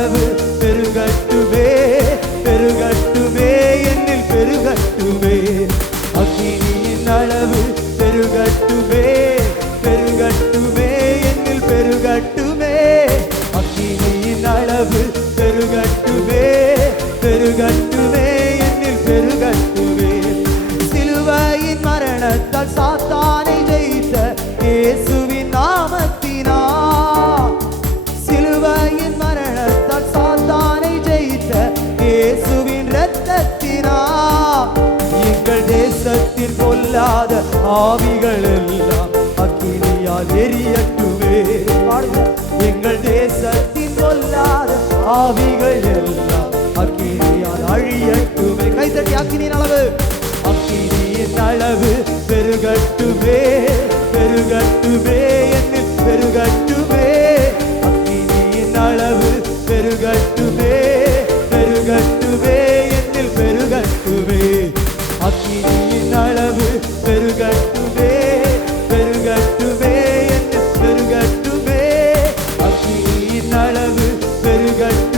அளவு பெருகட்டுமே, பெருகட்டுமே, என்னில் பெருகட்டுமே. அக்கினியின் அளவு பெருகட்டுமே, பெருகட்டுமே, என்னில் பெருகட்டுமே. அக்கினியின் அளவு பெருகட்டுமே, பெருகட்டுமே, என்னில் பெருகட்டுமே. சிலுவையின் மரணத்தால் சாத்தானை ஜெயித்த இயேசுவின் நாமத்தினால், சிலுவையின் மரணத்தால் சாத்தானை ஜெயித்த இயேசுவின் இரத்தத்தினால், எங்கள் தேசத்தின் பொல்லாத ஆவிகள் எல்லாம் அக்கினியால் எரியட்டுமே. எங்கள் தேசத்தின் பொல்லாத ஆவிகள் எல்லாம் அக்கினியால் அழியட்டுமே. கைத்தட்டி அக்கினியின் அளவு, அக்கினியின் அளவு பெருகட்டுமே, பெருகட்டுமே, என்னில் பெருகட்டுமே. அக்கினியின் அளவு பெருகட்டுமே, பெருகட்டுமே, என்னில் பெருகட்டுமே. அக்கினியின் அளவு பெருகட்டுமே, பெருகட்டுமே, என்னில் பெருகட்டுமே. அக்கினியின் அளவு பெருகட்டுமே.